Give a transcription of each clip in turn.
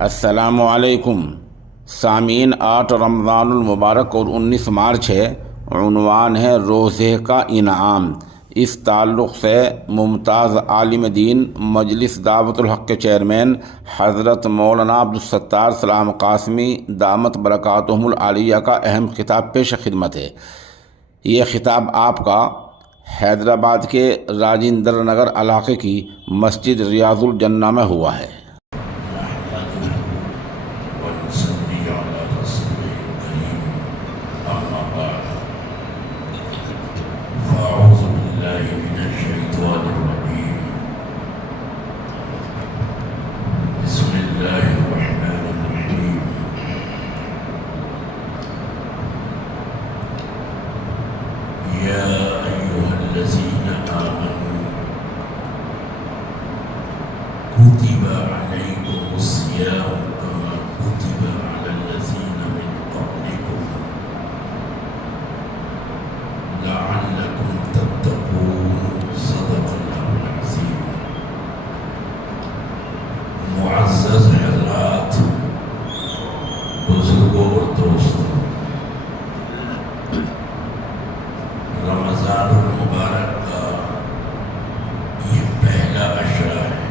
السلام علیکم سامعین، 8 رمضان المبارک اور 19 مارچ ہے۔ عنوان ہے روزے کا انعام۔ اس تعلق سے ممتاز عالم دین مجلس دعوت الحق کے چیئرمین حضرت مولانا عبدالستار سلام قاسمی دامت برکاتہم العالیہ کا اہم خطاب پیش خدمت ہے۔ یہ خطاب آپ کا حیدرآباد کے راجندر نگر علاقے کی مسجد ریاض الجنہ میں ہوا ہے۔ كتب عليكم الصيام كما كتب على الذين من قبلكم لعلكم تتقون صدق الله العظيم۔ معزز حضرات، بزرگوں اور دوستوں، رمضان المبارک کا یہ پہلا عشرہ ہے۔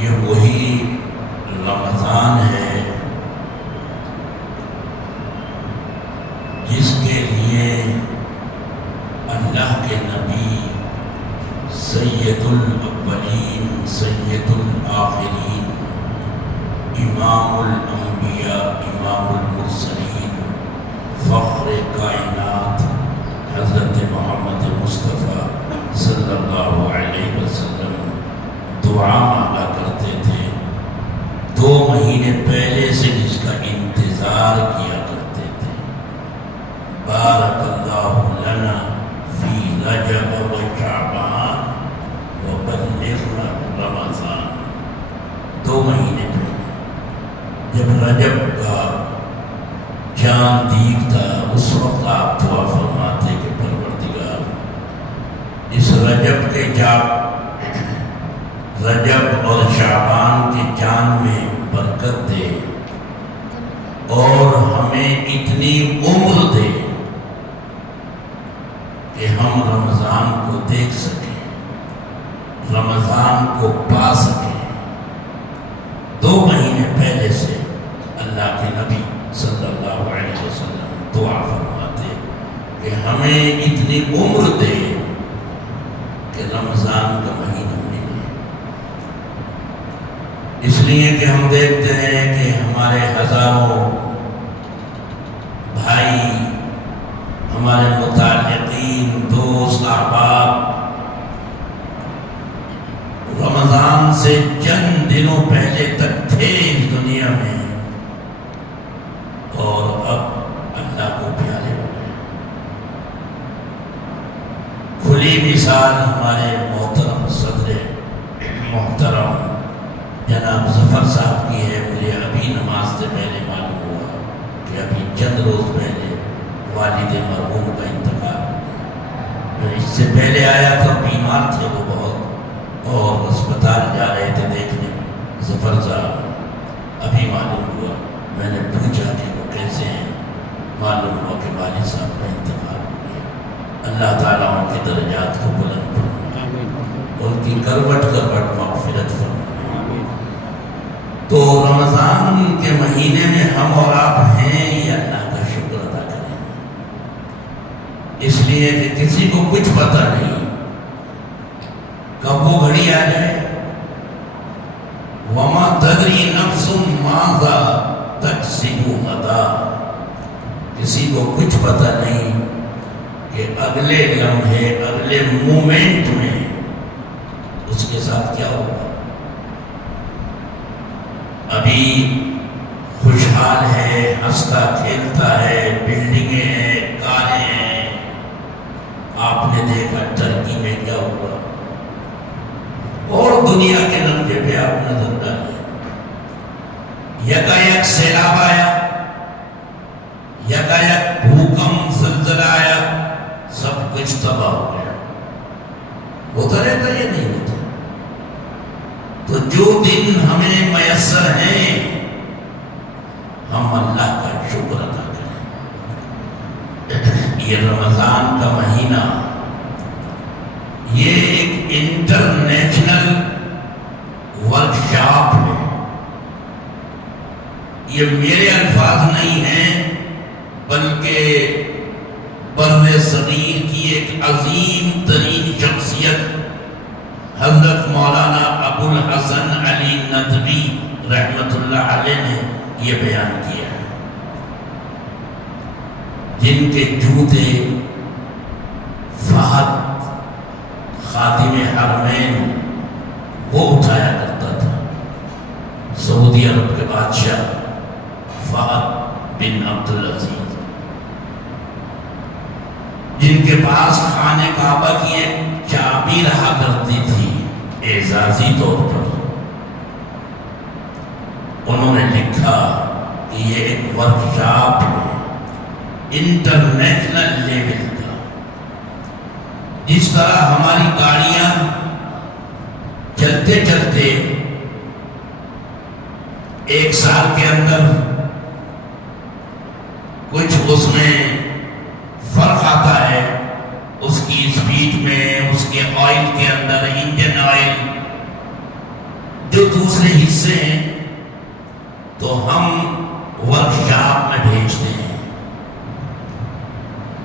یہ وہی رمضان ہے جس کے لیے اللہ کے نبی سید الاولین سید الآخرین امام الانبیاء امام المرسلین فخر کائنات حضرت محمد مصطفیٰ صلی اللہ علیہ وسلم دعا مانگا کرتے تھے 2 مہینے پہلے سے، جس کا انتظار کیا کرتے تھے۔ بارک اللہ لنا فی رجب و شعبان و بلغنا رمضان۔ 2 مہینے پہلے جب رجب کا چاند دیکھتا، اس وقت آپ دعا فرماتے کہ پروردگار اس رجب کے رجب اور شعبان کے چاند میں برکت دے اور ہمیں اتنی عمر دے کہ ہم رمضان کو دیکھ سکیں، رمضان کو پا سکیں۔ 2 مہینے پہلے سے اللہ کے نبی صلی اللہ علیہ وسلم دعا فرماتے کہ ہمیں اتنی عمر دے کہ رمضان کا مہینہ ملے۔ اس لیے کہ ہم دیکھتے ہیں کہ ہمارے ہزاروں بھائی، ہمارے متعلقین، دوست، احباب رمضان سے چند دنوں پہلے تک تھے اس دنیا میں اور اب اللہ کو پیارے ہو گئے۔ کھلی مثال ہمارے محترم صدر محترم جناب ظفر صاحب کی ہے۔ مجھے ابھی نماز سے پہلے معلوم ہوا کہ ابھی چند روز پہلے والد مرحوم کا انتقال ہو گیا۔ میں اس سے پہلے آیا تھا، بیمار تھے وہ بہت اور اسپتال جا رہے تھے دیکھنے ظفر صاحب۔ ابھی معلوم ہوا، میں نے پوچھا کہ وہ کیسے ہیں، معلوم ہوا کہ والد صاحب کا انتقال ہو گیا۔ اللہ تعالیٰ ان کے درجات کو بلند فرمائے، ان کی کروٹ کروٹ مغفرت فرمائے۔ تو رمضان کے مہینے میں ہم اور آپ ہیں، یہ اللہ کا شکر ادا کریں، اس لیے کہ کسی کو کچھ پتہ نہیں کب وہ گھڑی آ جائے۔ وما تدری نفس ماذا تکسب غدا، کسی کو کچھ پتہ نہیں کہ اگلے لمحے، اگلے مومنٹ میں اس کے ساتھ کیا ہوگا۔ ابھی خوشحال ہے، ہنستا کھیلتا ہے، بلڈنگیں ہیں، کاریں ہیں۔ آپ نے دیکھا ترکی میں کیا ہوا اور دنیا کے نقطے پہ آپ نظر ڈالیں، یکایک سیلاب آیا، یکایک بھوکمپ زلزلہ آیا، سب کچھ تباہ ہو گیا۔ ہوتا رہتا یہ نہیں ہوتا؟ تو جو دن ہمیں میسر ہیں ہم اللہ کا شکر ادا کریں۔ یہ رمضان کا مہینہ یہ ایک انٹرنیشنل ورکشاپ ہے۔ یہ میرے الفاظ نہیں ہیں بلکہ بر صغیر کی ایک عظیم ترین شخصیت حضرت مولانا ابو الحسن علی ندوی رحمت اللہ علیہ نے یہ بیان کیا ہے، جن کے جوتے فہد خادم حرمین وہ اٹھایا کرتا تھا، سعودی عرب کے بادشاہ فہد بن عبدالعزیز، جن کے پاس خانہ کعبہ کی ایک چابی رہا کرتی تھی اعزازی طور پر۔ انہوں نے لکھا کہ یہ ایک ورکشاپ ہے انٹرنیشنل لیول کا۔ جس طرح ہماری گاڑیاں چلتے چلتے ایک سال کے اندر کچھ اس میں فرق آتا ہے، اس کی سپیڈ میں، اس کے آئل کے اندر، انجن آئل جو دوسرے حصے ہیں، تو ہم ورکشاپ میں بھیجتے ہیں،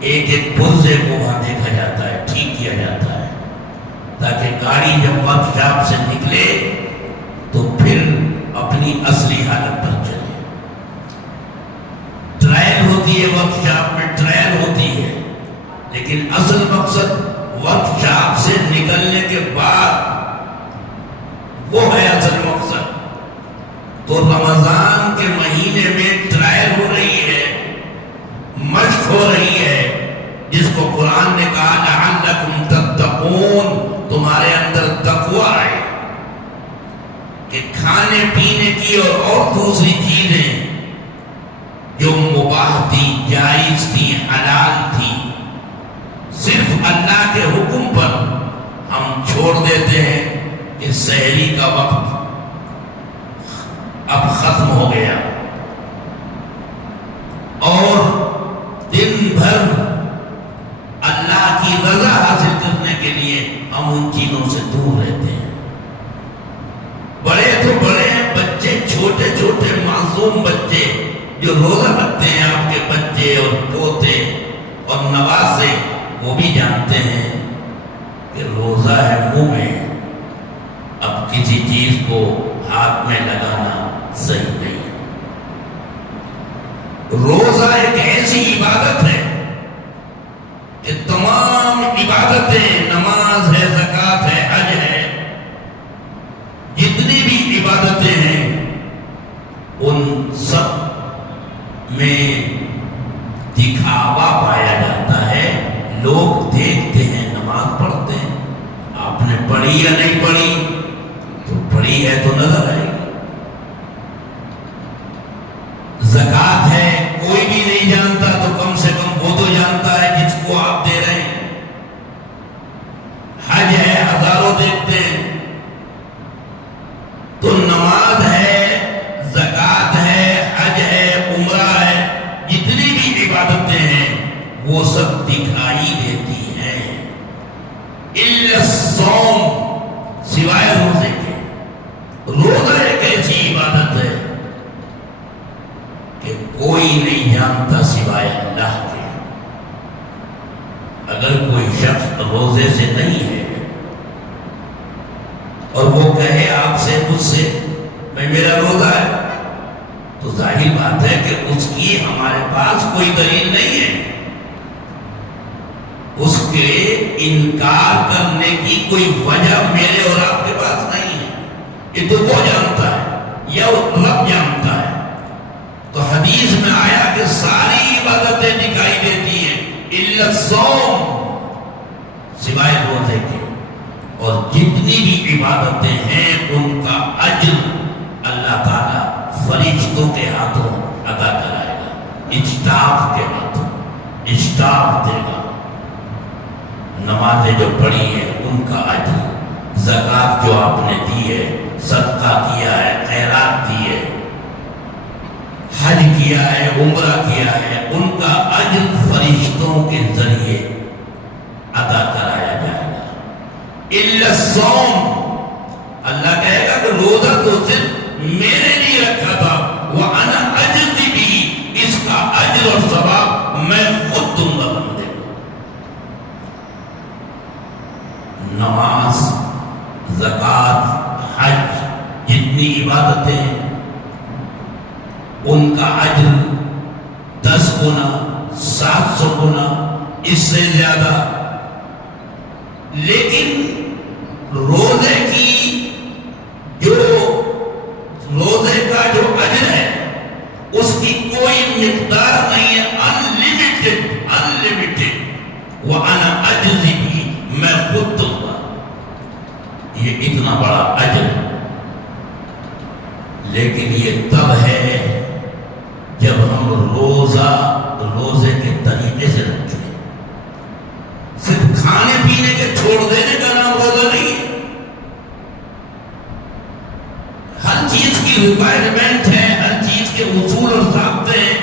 ایک ایک پرزے کو وہاں دیکھا جاتا ہے، ٹھیک کیا جاتا ہے، تاکہ گاڑی جب ورکشاپ سے نکلے تو پھر اپنی اصلی حالت پر چلے۔ ٹرائل ہوتی ہے ورکشاپ میں، ٹرائل ہوتی ہے، لیکن اصل مقصد ورکشاپ سے نکلنے کے بعد وہ ہے اصل مقصد۔ تو رمضان کے مہینے میں ٹرائل ہو رہی ہے، مشق ہو رہی ہے، جس کو قرآن نے کہا لعلکم تتقون، تمہارے اندر تقوی ہے کہ کھانے پینے کی اور دوسری چیزیں جو مباح تھی، جائز تھی، حلال تھی، صرف اللہ کے حکم پر ہم چھوڑ دیتے ہیں کہ سحری کا وقت اب ختم ہو گیا، اور دن بھر اللہ کی رضا حاصل کرنے کے لیے ہم ان چیزوں سے دور رہتے ہیں۔ بڑے تو بڑے ہیں، بچے چھوٹے چھوٹے معصوم بچے جو روزہ رکھتے ہیں، آپ کے بچے اور پوتے اور نوازے، وہ بھی جانتے ہیں کہ روزہ ہے منہ میں، اب کسی چیز کو ہاتھ میں لگانا صحیح نہیں ہے۔ روزہ ایک ایسی عبادت ہے کہ تمام عبادتیں، نماز ہے، زکوٰۃ ہے، حج ہے، جتنی بھی عبادتیں ہیں ان سب میں دکھاوا پایا جاتا ہے۔ لوگ دیکھتے ہیں، نماز پڑھتے ہیں، آپ نے پڑھی یا نہیں پڑھی، تو پڑھی ہے تو نظر آئے گی۔ زکوٰۃ ہے، کوئی بھی نہیں جانتا تو کم سے کم وہ تو جانتا ہے جس کو آپ دے رہے ہیں۔ حج ہے، ہزاروں دیکھتے ہیں۔ تو نماز ہے، زکوٰۃ ہے، حج ہے، عمرہ ہے، جتنی بھی عبادتیں ہیں وہ سب دکھائی دیتی ہیں، الا الصوم، سوائے روزے کے۔ روزہ ایک ایسی عبادت ہے کہ کوئی نہیں جانتا سوائے اللہ کے۔ اگر کوئی شخص روزے سے نہیں ہے اور وہ کہے آپ سے، مجھ سے، میں میرا روزہ ہے، تو ظاہر بات ہے کہ اس کی ہمارے پاس کوئی دلیل نہیں ہے، اس کے انکار کرنے کی کوئی وجہ میرے اور آپ کے پاس نہیں ہے۔ یہ تو وہ جانتا ہے یا رب جانتا ہے۔ تو حدیث میں آیا کہ ساری عبادتیں دکھائی دیتی ہیں الا الصوم، سوائے روزے کے، اور جتنی بھی عبادتیں ہیں ان کا اجر اللہ تعالیٰ فرشتوں کے ہاتھوں ادا کرائے گا، اسٹاف کے ہاتھوں، اسٹاف دے گا۔ نمازیں جو پڑھی ہیں ان کا اجر، زکات جو آپ نے دی ہے، صدقہ کیا ہے، خیرات دی ہے، حج کیا ہے، عمرہ کیا ہے، ان کا اجر فرشتوں کے ذریعے ادا کرایا جائے گا۔ الا الصوم، اللہ کہے گا کہ روزہ تو صرف میرے لیے رکھا تھا، وَأَنَا أَجْزِي بِهِ، اس کا اجر اور ثواب میں خود دوں گا بندے کو۔ نماز، زکات، حج، جتنی عبادتیں ہیں ان کا اجر 10 گنا، 700 گنا، اس سے زیادہ۔ لیکن روزے کا جو اجر ہے اس کی کوئی مقدار نہیں ہے، انلمیٹڈ۔ وَأَنَا أَجْزِي بِهِ، میں خود دوں گا۔ یہ اتنا بڑا اجر ہے، لیکن یہ تب ہے جب ہم روزے کے طریقے سے رکھیں۔ صرف کھانے پینے کے چھوڑ دینے کا نام روزہ نہیں ہے۔ ہر چیز کی ریکوائرمنٹ ہے، ہر چیز کے اصول اور ضابطے ہیں،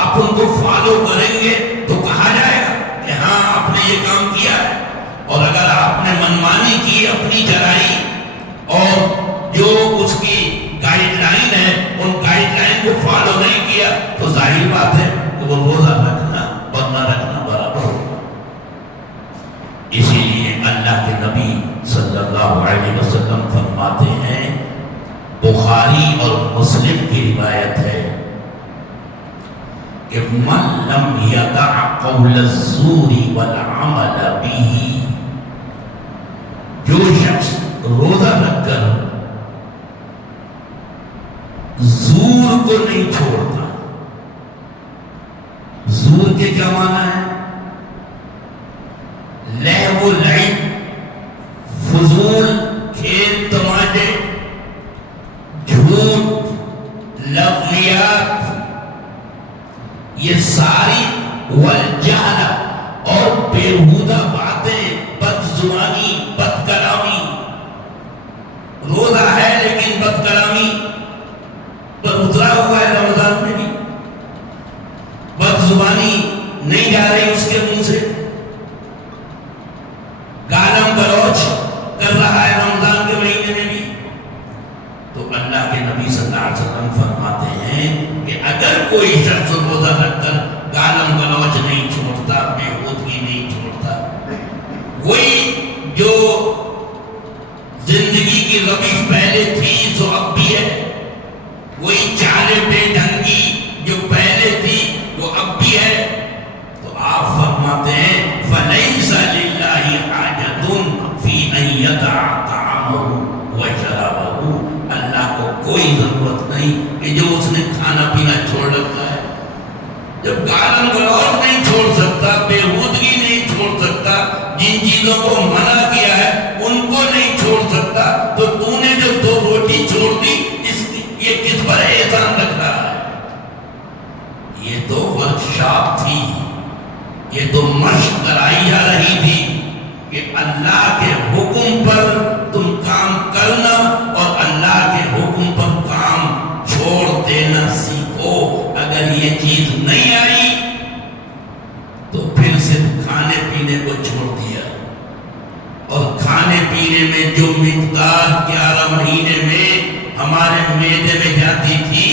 آپ ان کو فالو کریں گے تو کہا جائے گا کہ ہاں آپ نے یہ کام کیا ہے۔ اور اگر آپ نے منمانی کی، اپنی چلائی اور جو اس کی گائیڈ لائن ہے ان گائیڈ لائن کو فالو نہیں کیا تو ظاہر بات ہے کہ وہ روزہ رکھنا اور نہ رکھنا برابر ہوگا۔ اسی لیے اللہ کے نبی صلی اللہ علیہ وسلم فرماتے ہیں، بخاری اور مسلم کی روایت ہے کہ من لم یدع قول الزور والعمل به، جو شخص روزہ رکھ کر زور کو نہیں چھوڑتا۔ زور کے کیا معنی ہے؟ لہو و لعب، فضول کھیل تماشے، جھوٹ، لغویات، یہ ساری والجہل اور بیہودہ باتیں، بدزبانی، بد کلامی۔ روزہ ہے لیکن بد کلامی پر اترا ہوا ہے، رمضان میں بھی بد زبانی نہیں جا رہی اس کے منہ سے، گالم گلوچ کر رہا ہے رمضان کے مہینے میں بھی۔ تو اللہ کے نبی صلی اللہ علیہ وسلم فرماتے ہیں کہ اگر کوئی شخص روزہ رکھ کر گالم گلوچ نہیں چھوڑتا، بےہودگی نہیں چھوڑتا، وہی جو زندگی کی روش پہلے تھی سو اب بھی ہے، وہی چال بے ڈھنگی جو پہلے تھی وہ اب بھی ہے، تو آپ فرماتے ہیں فَلَيْسَ لِلَّهِ حَاجَةٌ فِي أَن يَدَعَ طَعَامَهُ وَشَرَابَهُ، اللہ کو کوئی ضرورت نہیں کہ جو اس نے کھانا پینا چھوڑ رکھا ہے۔ جب گالم گلوچ نہیں چھوڑ سکتا، بےہودگی نہیں چھوڑ سکتا، جن چیزوں کو منع کیا ہے ان کو نہیں چھوڑ سکتا، تو تو نے جو 2 روٹی چھوڑ دی، یہ کس پر احسان رکھ رہا ہے؟ یہ تو ورکشاپ تھی، یہ تو مشق کرائی جا رہی تھی کہ اللہ کے حکم پر تم کام کرنا اور اللہ کے حکم پر کام چھوڑ دینا سیکھو۔ اگر یہ چیز نہیں آئی تو پھر صرف کھانے پینے کو چھوڑ دیا، اور کھانے پینے میں جو مقدار 11 مہینے میں ہمارے معدے میں جاتی تھی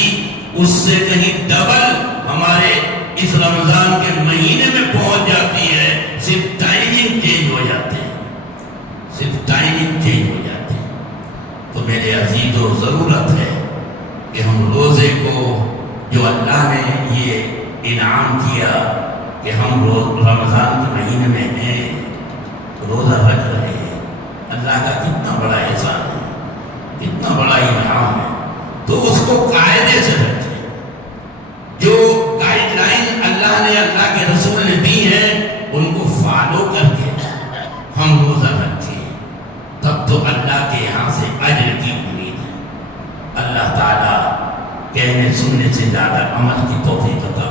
اس سے کہیں ڈبل ہمارے اس رمضان کے مہینے میں پہنچ جاتی ہے۔ صرف ٹائمنگ چینج ہو جاتے ہیں، صرف ٹائمنگ چینج ہو جاتے ہیں۔ تو میرے عزیزو، ضرورت ہے کہ ہم روزے کو جو اللہ نے یہ انعام کیا کہ ہم رمضان کے مہینے میں ہیں، روزہ رکھ رہے ہیں، اللہ کا کتنا بڑا احسان ہے، کتنا بڑا انعام ہے۔ تو اس کو قاعدے سے رکھیں، جو گائیڈ لائن اللہ نے، اللہ کے رسول نے دی ہیں ان کو فالو کر کے ہم روزہ رکھیں، تب تو اللہ کے یہاں سے اجر کی امید ہے۔ اللہ تعالیٰ کہنے سننے سے زیادہ عمل کی توفیق عطا